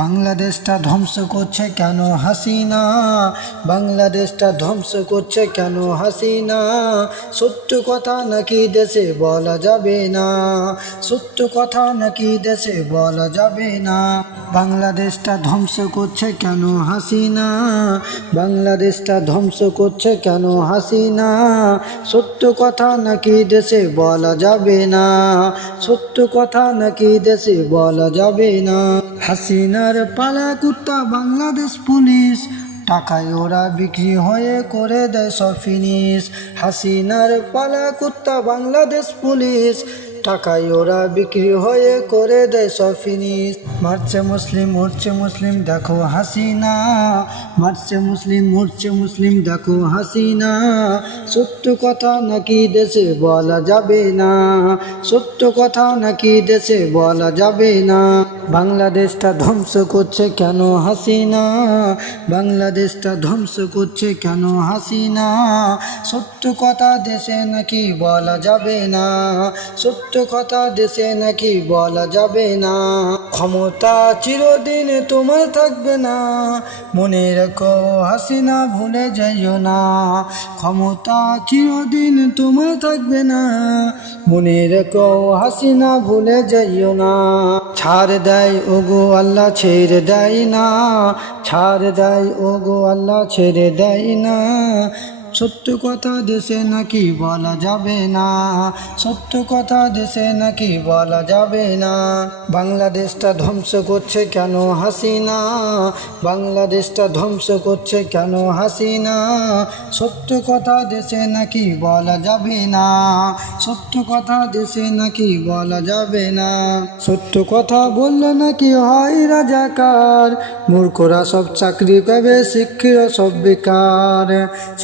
বাংলাদেশটা ধ্বংস করছে কেন হাসিনা, বাংলাদেশটা ধ্বংস করছে কেন হাসিনা। সত্য কথা নাকি দেশে বলা যাবে না, সত্য কথা নাকি দেশে বলা যাবে না। বাংলাদেশটা ধ্বংস করছে কেন হাসিনা, বাংলাদেশটা ধ্বংস করছে কেন হাসিনা। সত্য কথা নাকি দেশে বলা যাবে না, সত্য কথা নাকি দেশে বলা যাবে না। হাসিনার পালা কুত্তা বাংলাদেশ পুলিশ, টাকায় ওরা বিক্রি হয়ে করে দেয় সব ফিনিশ। হাসিনার পালা কুত্তা বাংলাদেশ পুলিশ, টাকায় ওরা বিক্রি হয়ে করে দেয় সব ফিনিশ। মারছে মুসলিম মরছে মুসলিম দেখো হাসিনা, মারছে মুসলিম মরছে মুসলিম দেখো হাসিনা। সত্য কথা নাকি দেশে বলা যাবে না, সত্য কথা নাকি দেশে বলা যাবে না। বাংলাদেশটা ধ্বংস করছে কেন হাসিনা, বাংলাদেশটা ধ্বংস করছে কেন হাসিনা। সত্য কথা দেশে নাকি বলা যাবে না, সত্য কথা দেশে নাকি বলা যাবে না। ক্ষমতা চিরদিন তোমার থাকবে না, মনে রেখো হাসিনা ভুলে যাইও না। ক্ষমতা চিরদিন তোমার থাকবে না, মনে রেখো হাসিনা ভুলে যাইও না। ছাড় দেয় ওগো আল্লাহ ছেড়ে দেয় না, ছাড় দেয় ওগো আল্লাহ ছেড়ে দেয় না। সত্য কথা দেশে নাকি বলা যাবে না, সত্য কথা দেশে নাকি বলা যাবে না। বাংলাদেশটা ধ্বংস করছে কেন হাসিনা, বাংলাদেশটা ধ্বংস করছে কেন হাসিনা। সত্য কথা দেশে নাকি বলা যাবে না, সত্য কথা দেশে নাকি বলা যাবে না। সত্য কথা বললে নাকি হয় রাজাকার, মূর্খরা সব চাকরি পাবে শিক্ষিত সব বেকার।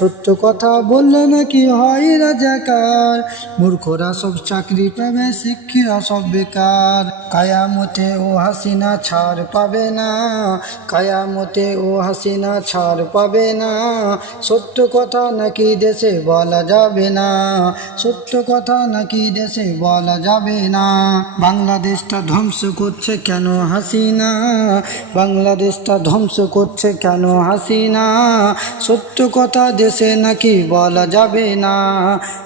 সত্য কথা বললে নাকি হয় রাজাকার, মূর্খরা সব চাকরি পাবে শিক্ষিত সব বেকার। কায়ামতে ও হাসিনা ছাড় পাবে না, কায়ামতে ও হাসিনা ছাড় পাবে না। সত্য কথা নাকি দেশে বলা যাবে না, সত্য কথা নাকি দেশে বলা যাবে না। বাংলাদেশটা ধ্বংস করছে কেন হাসিনা, বাংলাদেশটা ধ্বংস করছে কেন হাসিনা। সত্য কথা দেশে নাকি বলা যাবে না,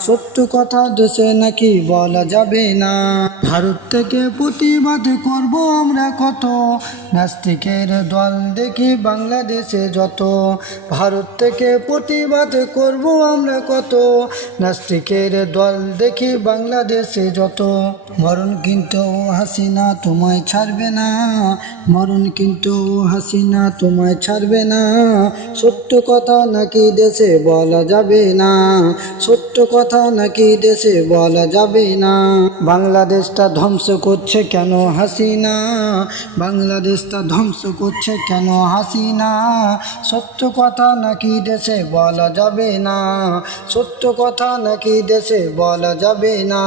সত্য কথা দেশে নাকি বলা যাবে না। ভারত থেকে প্রতিবাদ করব আমরা কত, নাস্তিকের দল দেখি বাংলাদেশে যত। ভারত থেকে প্রতিবাদ করব আমরা কত, নাস্তিকের দল দেখি বাংলাদেশে যত। মরণ কিন্তু হাসিনা তোমায় ছাড়বে না, মরণ কিন্তু হাসিনা তোমায় ছাড়বে না। সত্য কথা নাকি দেশে বলা যাবে না, সত্য কথা নাকি দেশে বলা যাবে না। বাংলাদেশটা ধ্বংস করছে কেন হাসিনা, বাংলাদেশটা ধ্বংস করছে কেন হাসিনা। সত্য কথা নাকি দেশে বলা যাবে না, সত্য কথা নাকি দেশে বলা যাবে না।